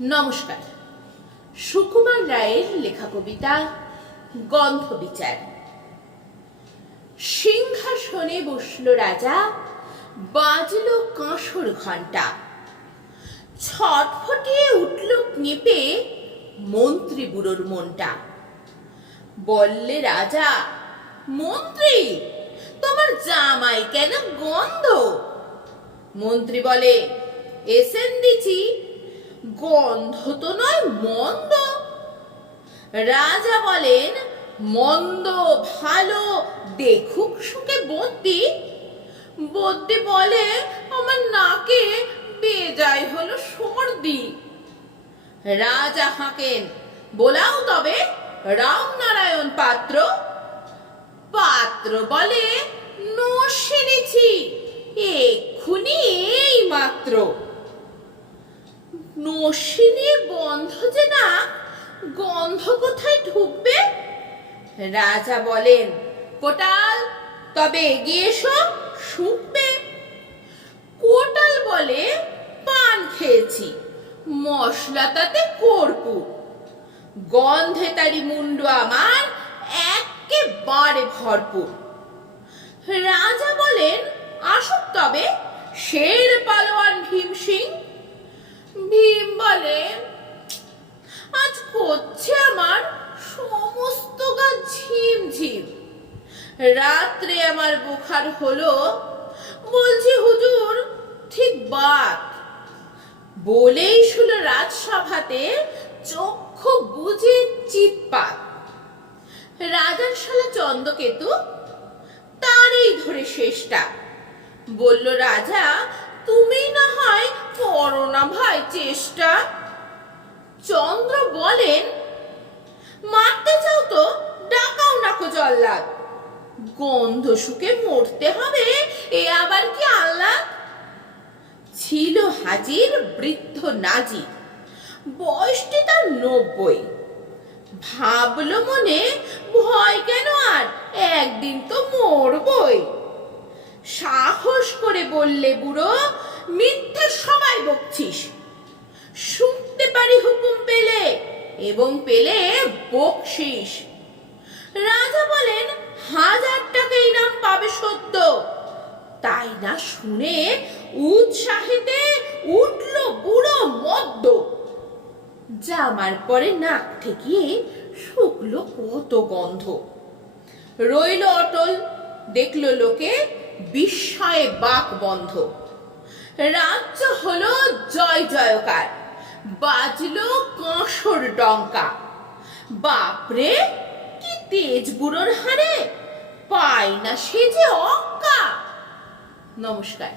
নমস্কার। সুকুমার রায়ের লেখা কবিতা গন্ধ বিচার। সিংহাসনে বসল রাজা, বাজল কাঁসর ঘণ্টা। ছটফটিয়ে উঠল কেঁপে মন্ত্রী বুড়োর মনটা। বললে রাজা, মন্ত্রী তোমার জামাই কেন গন্ধ? মন্ত্রী বলে, এসেন দিছি, গন্ধ তো নয় মন্দ। রাজা বলেন, মন্দ ভালো দেখুক সুখে বদ্যি। বদ্যি বলে, আমার নাকে বেজায় হলো সর্দি। রাজা হাঁকেন, বোলাও তবে রামনারায়ণ পাত্র। পাত্র বলে, নসেনেছি এক্ষুনি এই মাত্র। নসিনের বন্ধ যে না, গন্ধ কোথায় ঢুকবে? রাজা বলেন, কোটাল তবে এগিয়ে এসো, শুকবে। কোটাল বলে, পান খেয়েছি, মশলা তাতে কর্পূর। গন্ধে তারি মুন্ড আমার একেবারে ভরপুর। রাজা বলেন, আসুক তবে শের পালোয়ান ভীম সিং। ভীম বলে, আজ করছে আমার সমস্ত গা ঝিমঝিম। রাত্রে আমার বুখার হলো, বলছি হুজুর ঠিক বাত। বলেই শুল রাজসভাতে চক্ষু বুঝে চিৎপাত। রাজার শালা চন্দ্রকেতু তারই ধরে শেষটা। বলল রাজা, তুমি না হয় করো না ভাই চেষ্টা। চন্দ্র বলেন, মারতে চাও তো ডাকাও নাকো জল্লাদ। গন্ধ শুকে মরতে হবে, এ আবার কি আহ্লাদ? ছিল হাজির বৃদ্ধ নাজির, বয়সটি তার 90। ভাবলো মনে, ভয় কেন আর, একদিন তো মরবই। সাহস করে বললে, বুড়ো মিথ্যে সবাই বকছিস। শুনতে পারি হুকুম পেলে, এবং পেলে বকশিস। রাজা বলেন, 1000 টাকা ইনাম পাবে সদ্য। তাই না শুনে উৎসাহিতে উঠল বুড়ো মদ্য। জামার পরে নাক ঠেকিয়ে শুকলো কত গন্ধ। রইল অটল, দেখলো লোকে বিস্ময়ে বাক বন্ধ। রাজ্য হলো জয় জয়কার, বাজলো কাঁসর ডঙ্কা। বাপরে কি তেজ বুড়োর হাড়ে, পায় না সে যে অক্কা। নমস্কার।